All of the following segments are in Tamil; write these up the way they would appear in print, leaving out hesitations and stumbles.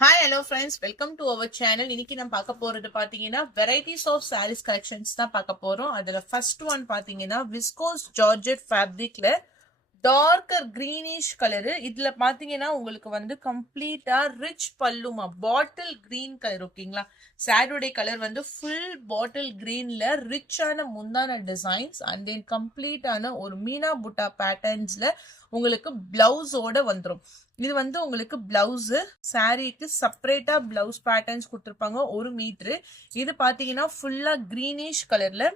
Hi, hello friends. Welcome to our channel. இன்னைக்கு நம்ம பார்க்க போறது பாத்தீங்கன்னா varieties of sarees collections தான் பார்க்க போறோம். அதுல first one பாத்தீங்கன்னா viscose georgette fabricல டார்க்கர் கிரீனிஷ் கலரு. இதுல பாத்தீங்கன்னா உங்களுக்கு வந்து கம்ப்ளீட்டா ரிச் பல்லுமா பாட்டில் கிரீன் கலர். ஓகேங்களா, சாரியோட கலர் வந்து ஃபுல் பாட்டில் கிரீன்ல ரிச்சான முந்தான டிசைன்ஸ் அண்ட் தென் கம்ப்ளீட்டான ஒரு மீனா புட்டா பேட்டர்ன்ஸ்ல உங்களுக்கு பிளவுஸோட வந்துடும். இது வந்து உங்களுக்கு பிளவுஸ் சாரிக்கு செப்பரேட்டா பிளவுஸ் பேட்டர்ன்ஸ் கொடுத்துருப்பாங்க 1 மீட்டர். இது பாத்தீங்கன்னா ஃபுல்லா கிரீனிஷ் கலர்ல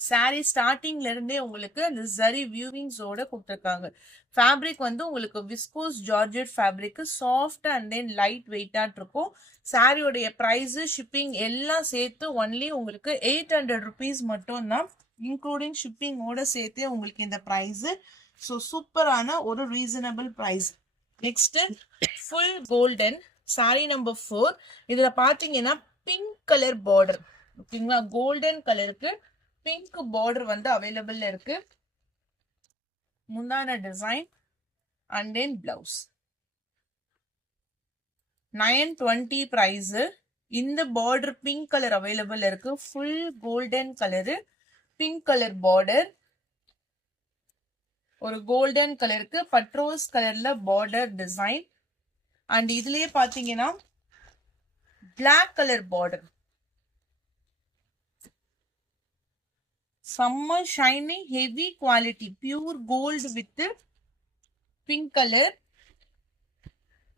சாரி ஸ்டார்டிங்ல இருந்தே உங்களுக்கு அந்த ஜரி வியூவிங்ஸோட கொடுத்துருக்காங்க. ஃபேப்ரிக் வந்து உங்களுக்கு viscose georgette fabric, soft and then light வெயிட்டா இருக்கும். சாரியோடைய பிரைஸ் ஷிப்பிங் எல்லாம் சேர்த்து ஒன்லி உங்களுக்கு 800 rupees மட்டும் தான், இன்க்ளூடிங் ஷிப்பிங்கோட சேர்த்தே உங்களுக்கு இந்த பிரைஸ். ஸோ சூப்பரான ஒரு reasonable price. Next full golden sari number 4. இதுல பாத்தீங்கன்னா பிங்க் கலர் பார்டர். ஓகேங்களா, கோல்டன் கலருக்கு பிங்க் பார்டர் வந்து அவைலபிள் இருக்கு. முந்தான design and then blouse 920 price. இந்த பார்டர் பிங்க் கலர் அவைலபிள் இருக்கு. Full golden colour, pink colour border, ஒரு கோல்டன் கலருக்கு பட்ரோஸ் கலர்ல பார்டர் டிசைன் அண்ட் இதுலயே பாத்தீங்கன்னா பிளாக் கலர் பார்டர். செம்ம shining heavy quality pure gold with pink colour.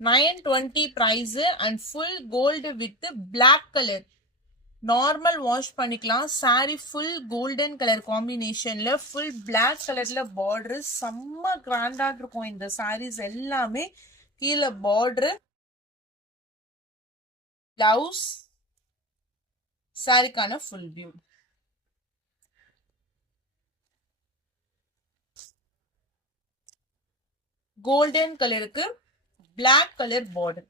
920 price and full gold with black colour. Normal wash பண்ணிக்கலாம். சாரி ஃபுல் கோல்டன் கலர் காம்பினேஷன்ல ஃபுல் பிளாக் கலர்ல பார்டர் செம்ம கிராண்டா இருக்கும். இந்த சாரீஸ் எல்லாமே கீழே பார்டர், பிளவுஸ், சாரிக்கான ஃபுல் வியூ. கோல்டன் கலருக்கு black colour border.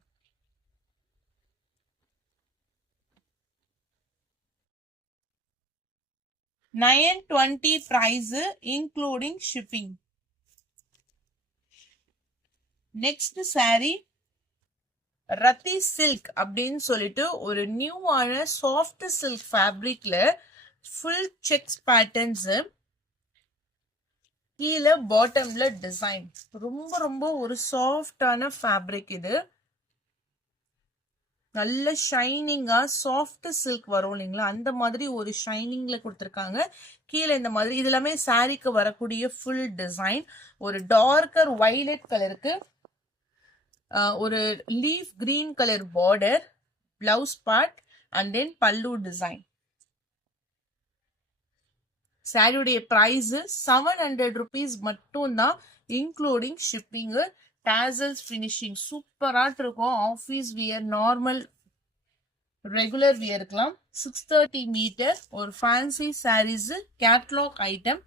$920 price including shipping. Next saree ரத்தி சில்க் அப்படின்னு சொல்லிட்டு ஒரு நியூவான சாஃப்ட் சில்க் ஃபேப்ரிக்ல ஃபுல் செக்ஸ் பேட்டர்ன்ஸ், கீழே பாட்டம்ல டிசைன். ரொம்ப ரொம்ப ஒரு சாஃப்டான ஃபேப்ரிக். இது நல்ல ஷைனிங்கா சாஃப்ட் சில்க் வரும் இல்லைங்களா, அந்த மாதிரி ஒரு ஷைனிங்ல கொடுத்துருக்காங்க. கீழே இந்த மாதிரி இது எல்லாமே சாரிக்கு வரக்கூடிய ஃபுல் டிசைன். ஒரு டார்க்கர் வைலட் கலருக்கு ஒரு leaf green colour border, blouse part and then பல்லு டிசைன். சாரியுடைய பிரைஸ் 700 rupees மட்டும் தான், இன்க்ளூடிங் ஷிப்பிங். டாசல்ஸ் ஃபினிஷிங் சூப்பரா இருக்கும். ஆஃபீஸ் வியர், நார்மல் ரெகுலர் வியருக்கலாம். 630 மீட்டர் ஒரு fancy saris catalogue item.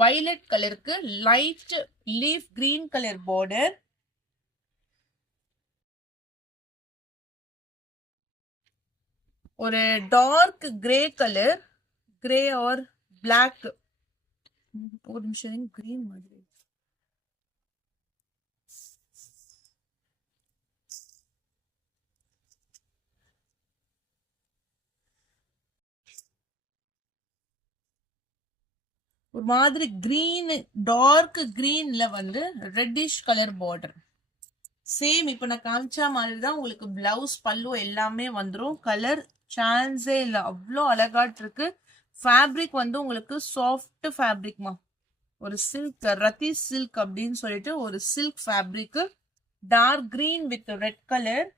Violet கலருக்கு light leaf green colour border, ஒரு dark grey colour, grey or black, ஒரு நிமிஷம் கிரீன் மாதிரி, ஒரு மாதிரி கிரீன், டார்க் கிரீன்ல வந்து ரெட்டிஷ் கலர் பார்டர். சேம் இப்ப நான் காமிச்சா மாதிரி தான் உங்களுக்கு பிளவுஸ் பல்லு எல்லாமே வந்துடும். கலர் சான்ஸே இல்லை, அவ்வளோ அழகாட்டு இருக்கு. ஃபேப்ரிக் வந்து உங்களுக்கு சாஃப்ட் ஃபேப்ரிக்மா, ஒரு சில்க் ரத்தி சில்க் அப்படின்னு சொல்லிட்டு ஒரு silk fabric. Dark green with red colour.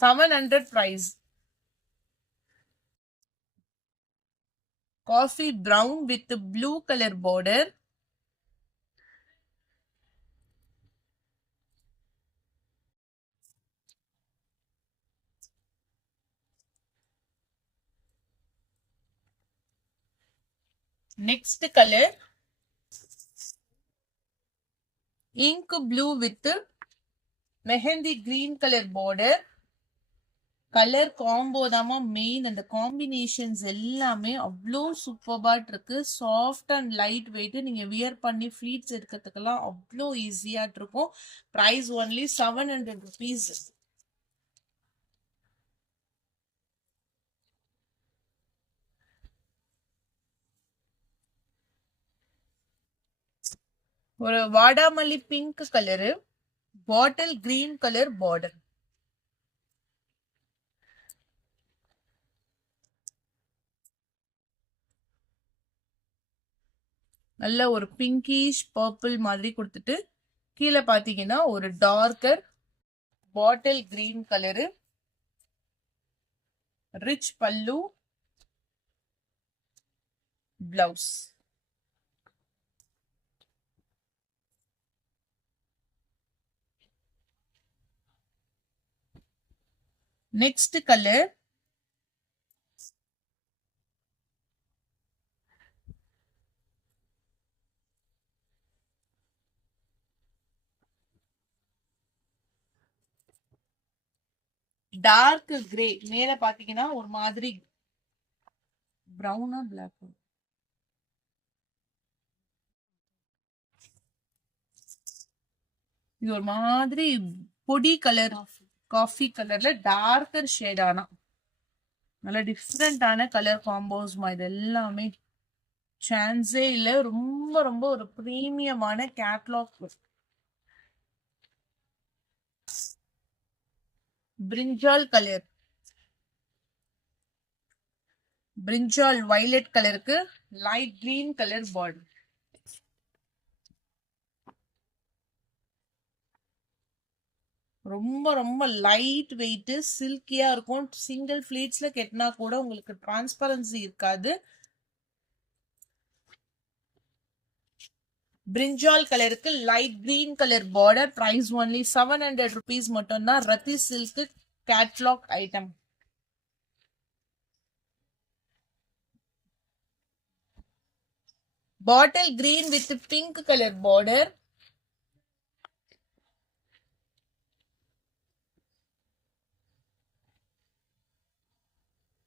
$700 price. Coffee brown with blue color border. Next color ink blue with mehendi green color border. Colour combo தாமா மெயின். அந்த காம்பினேஷன்ஸ் எல்லாமே அவ்வளோ சூப்பர்பாட் இருக்கு. Soft and light weight. நீங்க வியர் பண்ணி ஃபிளீட்ஸ் எடுக்கிறதுக்கெல்லாம் அவ்வளோ ஈஸியாட் இருக்கும். Price only 700 rupees. ஒரு வாடாமல்லி pink colour, bottle green colour border. நல்ல ஒரு பிங்கிஷ் பர்பிள் மாதிரி கொடுத்துட்டு கீழே பாத்தீங்கன்னா ஒரு darker bottle green colour, rich pallu, blouse. Next colour dark grey. மேல பாத்தீங்கன்னா ஒரு மாதிரி பிரவுனா பிளாக். இது ஒரு மாதிரி பொடி கலர், காஃபி கலர்ல டார்க்கர் ஷேட். ஆனா நல்ல டிஃப்ரெண்டான கலர் காம்போஸ்மா. இது எல்லாமே சான்ஸே இல்ல. ரொம்ப ரொம்ப ஒரு பிரீமியமான catalogue. Brinjal colour, brinjal violet கலருக்கு லைட் கிரீன் கலர் பார்டர். ரொம்ப ரொம்ப லைட் வெயிட், சில்கியா இருக்கும். சிங்கிள் ஃபிளீட்ஸ்ல கெட்டினா கூட உங்களுக்கு டிரான்ஸ்பரன்சி இருக்காது. பிரிஞ்சால் கலருக்கு light green colour border. Price only 700 rupees மட்டும்தான். ரத்தி silk catalogue item. Bottle green with pink colour border.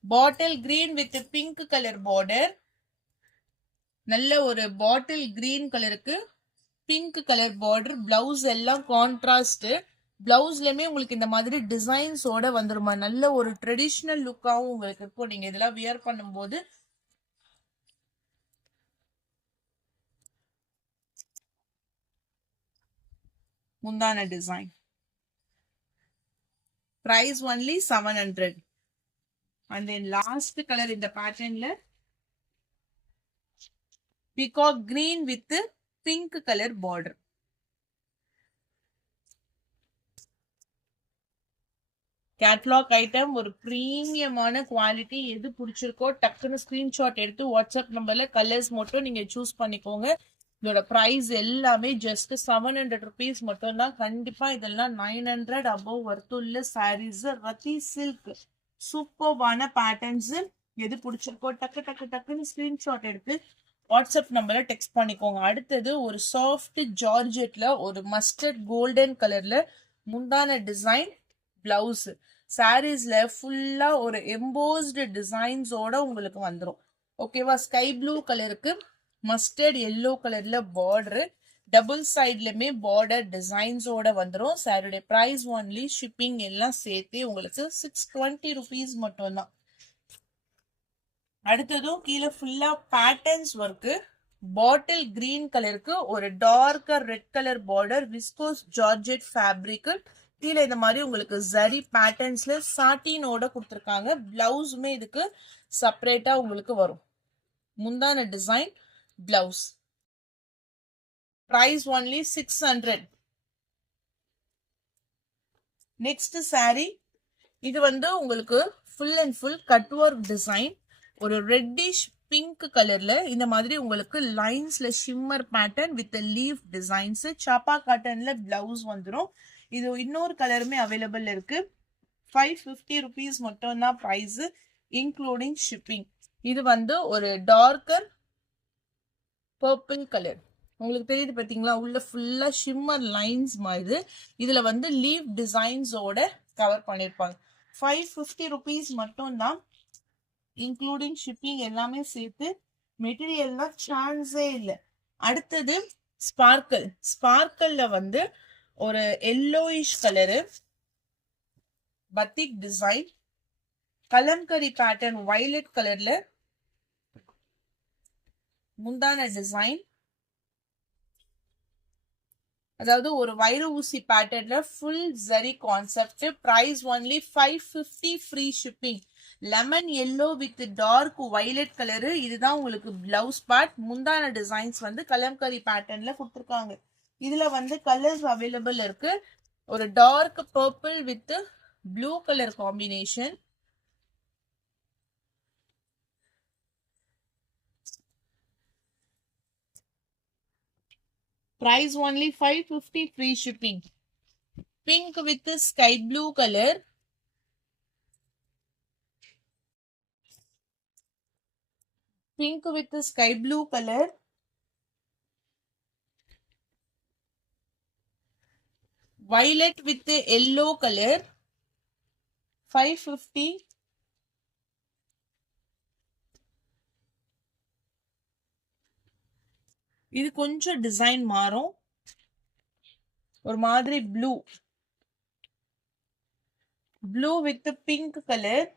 Bottle green with pink colour border. நல்ல ஒரு பாட்டில் கிரீன் கலருக்கு பிங்க் கலர் பார்டர். பிளவுஸ் எல்லாம் கான்ட்ராஸ்ட். பிளவுஸ்லயுமே உங்களுக்கு இந்த மாதிரி டிசைன்ஸோட வந்துருமா. நல்ல ஒரு ட்ரெடிஷ்னல் லுக்காவும் உங்களுக்கு இருக்கும். நீங்க இதெல்லாம் வியர் பண்ணும்போது முந்தான design. Price only 700. And then last colour இந்த பேட்டர்ன்ல peacock green with pink colour border. Catalogue item, ஒரு பிரீமியமான குவாலிட்டி. எது பிடிச்சிருக்கோ டக்குன்னு ஸ்கிரீன்ஷாட் எடுத்து வாட்ஸ்அப் நம்பர்ல கலர்ஸ் மட்டும் நீங்க சூஸ் பண்ணிக்கோங்க. இதோட பிரைஸ் எல்லாமே ஜஸ்ட் 700 rupees மட்டும் தான். கண்டிப்பா இதெல்லாம் 900 above வர்த்துள்ள சாரீஸ். ரத்தி சில்க் சூப்பர்வான பேட்டர்ன்ஸ். எது பிடிச்சிருக்கோ டக்கு டக்கு டக்குன்னு ஸ்கிரீன்ஷாட் எடுத்து வாட்ஸ்அப் நம்பர்ல டெக்ஸ்ட் பண்ணிக்கோங்க. அடுத்தது ஒரு சாஃப்ட் ஜார்ஜெட்ல ஒரு மஸ்டர்ட் கோல்டன் கலர்ல முந்தான டிசைன், பிளவுஸ். சாரீஸ்ல ஃபுல்லா ஒரு எம்போஸ்டு டிசைன்ஸோட உங்களுக்கு வந்துடும். ஓகேவா. ஸ்கை ப்ளூ கலருக்கு மஸ்டர்ட் எல்லோ கலர்ல பார்டர். டபுள் சைட்லயுமே பார்டர் டிசைன்ஸோட வந்துடும். சாரியுடைய பிரைஸ் ஒன்லி ஷிப்பிங் எல்லாம் சேர்த்து உங்களுக்கு 620 rupees மட்டும்தான். அடுத்ததும் கீழே ஃபுல்லா பேட்டர்ன்ஸ் ஒர்க்கு. பாட்டில் கிரீன் கலருக்கு ஒரு darker red colour border. Viscose georgette fabric. கீழே இந்த மாதிரி உங்களுக்கு ஜரி பேட்டர்ன்ஸ்ல சாட்டினோட கொடுத்துருக்காங்க. பிளவுஸுமே இதுக்கு செப்பரேட்டா உங்களுக்கு வரும். முந்தான design, blouse. Price only 600. Next sari. இது வந்து உங்களுக்கு full and full cut work design. ஒரு ரெட்டிஷ் பிங்க் கலர்ல இந்த மாதிரி உங்களுக்கு லைன்ஸ்ல shimmer pattern with leaf designs. சாப்பா காட்டன்ல பிளவுஸ் வந்துடும். இது இன்னொரு கலருமே அவைலபிள் இருக்கு. 550 rupees மட்டும் தான் பிரைஸ், இன்க்ளூடிங் ஷிப்பிங். இது வந்து ஒரு டார்க்கர் பர்பிள் கலர். உங்களுக்கு தெரியுது பாத்தீங்களா. உள்ள ஃபுல்லா ஷிம்மர் லைன்ஸ் மாதிரி. இதுல வந்து லீஃப் டிசைன்ஸோட கவர் பண்ணிருப்பாங்க. 550 rupees மட்டும் தான், இன்க்ளூடிங் ஷிப்பிங் எல்லாமே சேர்த்து. மெட்டீரியல்லாம் சான்ஸே இல்லை. அடுத்தது ஸ்பார்க்கல். ஸ்பார்க்கல்ல வந்து ஒரு yellowish colour batik design, Kalamkari pattern violet கலர்ல முந்தான டிசைன், அதாவது ஒரு வைர ஊசி பேட்டர்ன்ல full zari concept. Price only 550, free shipping. Lemon yellow with dark violet colour. இதுதான் உங்களுக்கு பிளவுஸ் பார்ட். முந்தான டிசைன்ஸ் வந்து கலம்கரி பேட்டர்ன்ல கொடுத்துருக்காங்க. இதுல வந்து கலர்ஸ் அவைலபிள் இருக்கு. ஒரு dark purple with blue colour combination. Price only 550, free shipping. Pink with sky blue color. Pink with sky blue color. Violet with yellow color. 550. இது கொஞ்சம் டிசைன் மாறும். ஒரு மாதிரி blue with pink colour.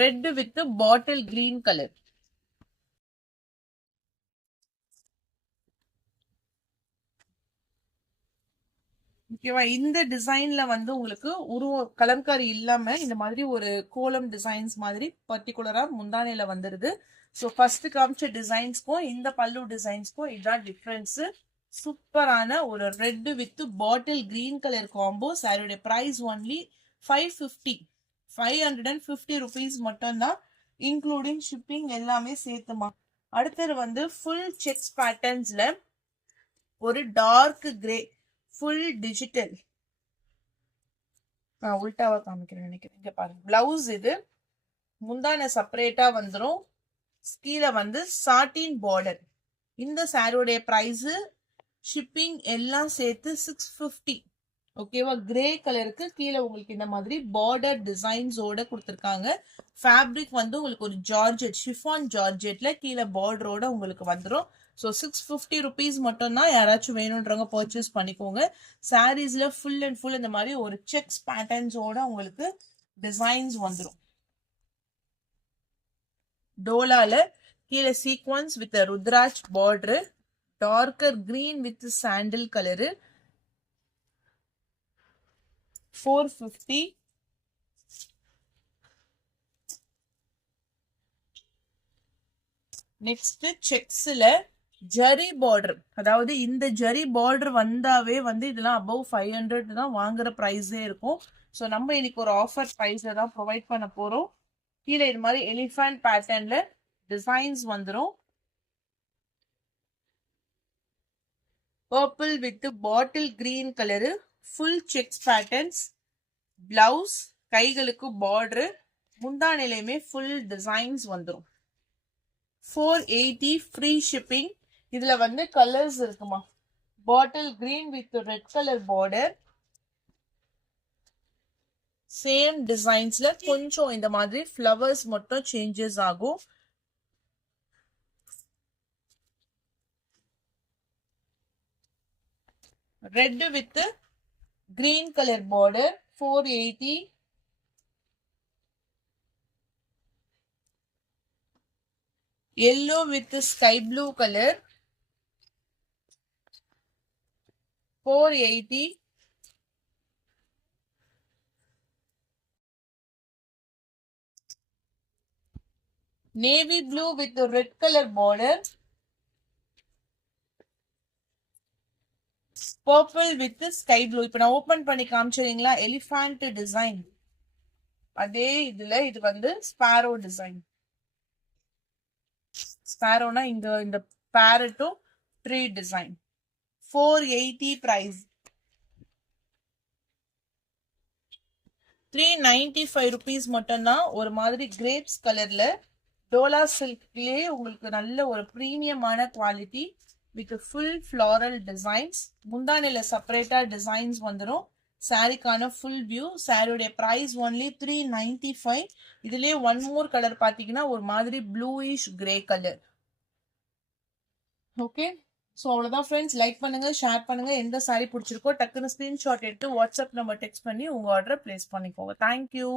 Red with bottle green colour. ஓகேவா? இந்த டிசைன்ல வந்து உங்களுக்கு கலம்காரி இல்லாம இந்த மாதிரி ஒரு கோலம் டிசைன்ஸ் மாதிரி பர்டிகுலரா முந்தானையில வந்துருது. ஸோ ஃபர்ஸ்ட் காமிச்ச டிசைன்ஸ்க்கும் இந்த பல்லு டிசைன்ஸ்க்கும் இதுதான் டிஃபரன்ஸ். சூப்பரான ஒரு red with bottle green colour combo. சாரியோட பிரைஸ் ஒன்லி 550, 550 rupees மட்டும்தான், இன்க்ளூடிங் ஷிப்பிங் எல்லாமே சேர்த்துமா. அடுத்தது வந்து ஃபுல் செக்ஸ் பேட்டர்ன்ஸ்ல ஒரு டார்க் கிரே ஃபுல் டிஜிட்டல். உல்டாவா காமிக்கிறேன் நினைக்கிறேன். இங்க பாருங்க, பிளவுஸ் இது. முந்தான செப்பரேட்டா வந்துடும். கீழே வந்து சாட்டின் பார்டர். இந்த சாரியோடைய பிரைஸ் ஷிப்பிங் எல்லாம் சேர்த்து 650. ஓகேவா? கிரே கலருக்கு கீழே உங்களுக்கு இந்த மாதிரி பார்டர் டிசைன்ஸோட கொடுத்துருக்காங்க. ஃபேப்ரிக் வந்து உங்களுக்கு ஒரு ஜார்ஜெட், ஷிஃபான் ஜார்ஜெட்ல கீழே பார்டரோட உங்களுக்கு வந்துடும். ஸோ 650 rupees மட்டும் தான். யாராச்சும் வேணுன்றவங்க பர்ச்சேஸ் பண்ணிக்கோங்க. சாரீஸ்ல ஃபுல் அண்ட் ஃபுல் இந்த மாதிரி ஒரு செக்ஸ் பேட்டர்ன்ஸோட உங்களுக்கு டிசைன்ஸ் வந்துடும். டோலால கீழே சீக்வன்ஸ் வித் ருத்ராஜ் border, darker green with sandal colour. 450. Next செக்ஸ்ல ஜரி பார்டர், அதாவது இந்த ஜரி பார்டர் வந்தாவே வந்து இதெல்லாம் அபவ் 500 தான் வாங்குற பிரைஸே இருக்கும். ஸோ நம்ம இன்னைக்கு ஒரு ஆஃபர் பிரைஸ்ல தான் ப்ரொவைட் பண்ண போறோம். கீழே இது மாதிரி எலிஃபண்ட் பேட்டர்ன்ல டிசைன்ஸ் வந்துடும். Purple with bottle green colour, full checks patterns. Blouse, கைகளுக்கு பார்டர், முந்தானிலையுமே ஃபுல் டிசைன்ஸ் வந்துடும். 480, ஃப்ரீ ஷிப்பிங். இதுல வந்து கலர்ஸ் இருக்குமா. Bottle green with red colour border. Same டிசைன்ஸ்ல கொஞ்சம் இந்த மாதிரி ஃப்ளவர்ஸ் மட்டும் சேஞ்சஸ் ஆகும். Red with green colour border. 480. yellow with sky blue color. 480. navy blue with the red color border. purple with sky blue. இப்ப நான் ஓபன் பண்ணி காமிச்சீங்களா எலிஃபண்ட் டிசைன், அதே இதுல இது வந்து ஸ்பாரோ டிசைன். ஸ்பாரோனா இந்த பேரட்டும் ட்ரீ டிசைன். 480 பிரைஸ். 395 rupees மட்டும்தான். ஒரு மாதிரி கிரேப்ஸ் கலர்ல டோலா சில்க்லயே உங்களுக்கு நல்ல ஒரு பிரீமியமான quality. With full floral designs. முந்தானில செப்பரேட்டா டிசைன்ஸ் வந்துடும். சாரிக்கான ஃபுல் வியூ. சாரியோடைய பிரைஸ் ஒன்லி 395. இதுலயே ஒன் மோர் கலர் பாத்தீங்கன்னா ஒரு மாதிரி bluish grey colour. Okay, so அவ்வளோதான் ஃப்ரெண்ட்ஸ். லைக் பண்ணுங்க, ஷேர் பண்ணுங்க. எந்த சாரி பிடிச்சிருக்கோ டக்குன்னு ஸ்கிரீன்ஷாட் எடுத்து வாட்ஸ்அப் நம்பர் டெக்ஸ்ட் பண்ணி உங்க ஆர்டரை பிளேஸ் பண்ணிக்கோங்க. தேங்க்யூ.